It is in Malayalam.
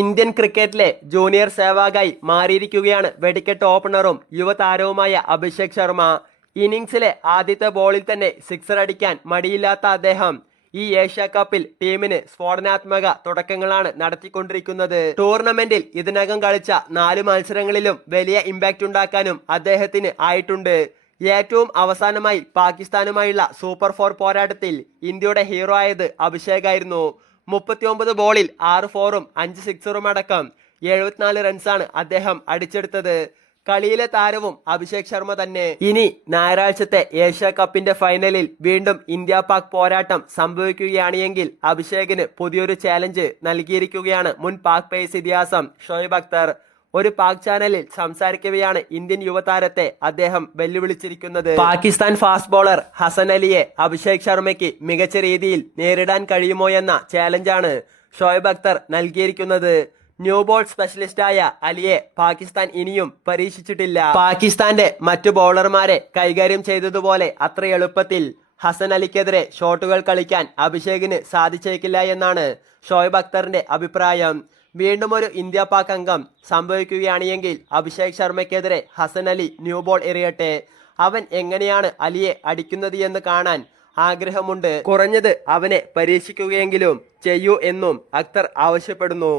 ഇന്ത്യൻ ക്രിക്കറ്റിലെ ജൂനിയർ സേവാഗായി മാറിയിരിക്കുകയാണ് വെടിക്കെട്ട് ഓപ്പണറും യുവതാരവുമായ അഭിഷേക് ശർമ്മ. ഇന്നിംഗ്സിലെ ആദ്യത്തെ ബോളിൽ തന്നെ സിക്സർ അടിക്കാൻ മടിയില്ലാത്ത അദ്ദേഹം. ഈ ഏഷ്യ കപ്പിൽ ടീമിന് സ്ഫോടനാത്മക തുടക്കങ്ങളാണ് നടത്തിക്കൊണ്ടിരിക്കുന്നത്. ടൂർണമെന്റിൽ ഇതിനകം കളിച്ച നാല് മത്സരങ്ങളിലും വലിയ ഇമ്പാക്റ്റ് ഉണ്ടാക്കാനും അദ്ദേഹത്തിന് ആയിട്ടുണ്ട്. ഏറ്റവും അവസാനമായി പാകിസ്ഥാനുമായുള്ള സൂപ്പർ ഫോർ പോരാട്ടത്തിൽ ഇന്ത്യയുടെ ഹീറോ ആയത് അഭിഷേകായിരുന്നു. മുപ്പത്തിയൊമ്പത് ബോളിൽ ആറ് ഫോറും അഞ്ച് സിക്സറും അടക്കം എഴുപത്തിനാല് റൺസാണ് അദ്ദേഹം അടിച്ചെടുത്തത്. കളിയിലെ താരവും അഭിഷേക് ശർമ്മ തന്നെ. ഇനി ഞായറാഴ്ചത്തെ ഏഷ്യ കപ്പിന്റെ ഫൈനലിൽ വീണ്ടും ഇന്ത്യ പാക് പോരാട്ടം സംഭവിക്കുകയാണ് എങ്കിൽ അഭിഷേകിന് പുതിയൊരു ചാലഞ്ച് നൽകിയിരിക്കുകയാണ് മുൻ പാക് പേസ് ഇതിഹാസം ഷോയബ് അക്തർ. ഒരു പാക് ചാനലിൽ സംസാരിക്കവെയാണ് ഇന്ത്യൻ യുവതാരത്തെ അദ്ദേഹം വെല്ലുവിളിച്ചിരിക്കുന്നത്. പാകിസ്ഥാൻ ഫാസ്റ്റ് ബോളർ ഹസൻ അലിയെ അഭിഷേക് ശർമ്മയ്ക്ക് മികച്ച രീതിയിൽ നേരിടാൻ കഴിയുമോ എന്ന ചാലഞ്ചാണ് ഷോയബ് അക്തർ നൽകിയിരിക്കുന്നത്. ന്യൂ ബോൾ സ്പെഷ്യലിസ്റ്റായ അലിയെ പാകിസ്ഥാൻ ഇനിയും പരീക്ഷിച്ചിട്ടില്ല. പാകിസ്ഥാന്റെ മറ്റു ബോളർമാരെ കൈകാര്യം ചെയ്തതുപോലെ അത്ര എളുപ്പത്തിൽ ഹസൻ അലിക്കെതിരെ ഷോട്ടുകൾ കളിക്കാൻ അഭിഷേകിന് സാധിച്ചേക്കില്ല എന്നാണ് ഷോയബ് അക്തറിന്റെ അഭിപ്രായം. വീണ്ടും ഒരു ഇന്ത്യ പാക് അംഗം സംഭവിക്കുകയാണെങ്കിൽ അഭിഷേക് ശർമ്മയ്ക്കെതിരെ ഹസൻ അലി ന്യൂ ബോൾ എറിയട്ടെ. അവൻ എങ്ങനെയാണ് അലിയെ അടിക്കുന്നത് എന്ന് കാണാൻ ആഗ്രഹമുണ്ട്. കുറഞ്ഞത് അവനെ പരീക്ഷിക്കുകയെങ്കിലും ചെയ്യൂ എന്നും അക്തർ ആവശ്യപ്പെടുന്നു.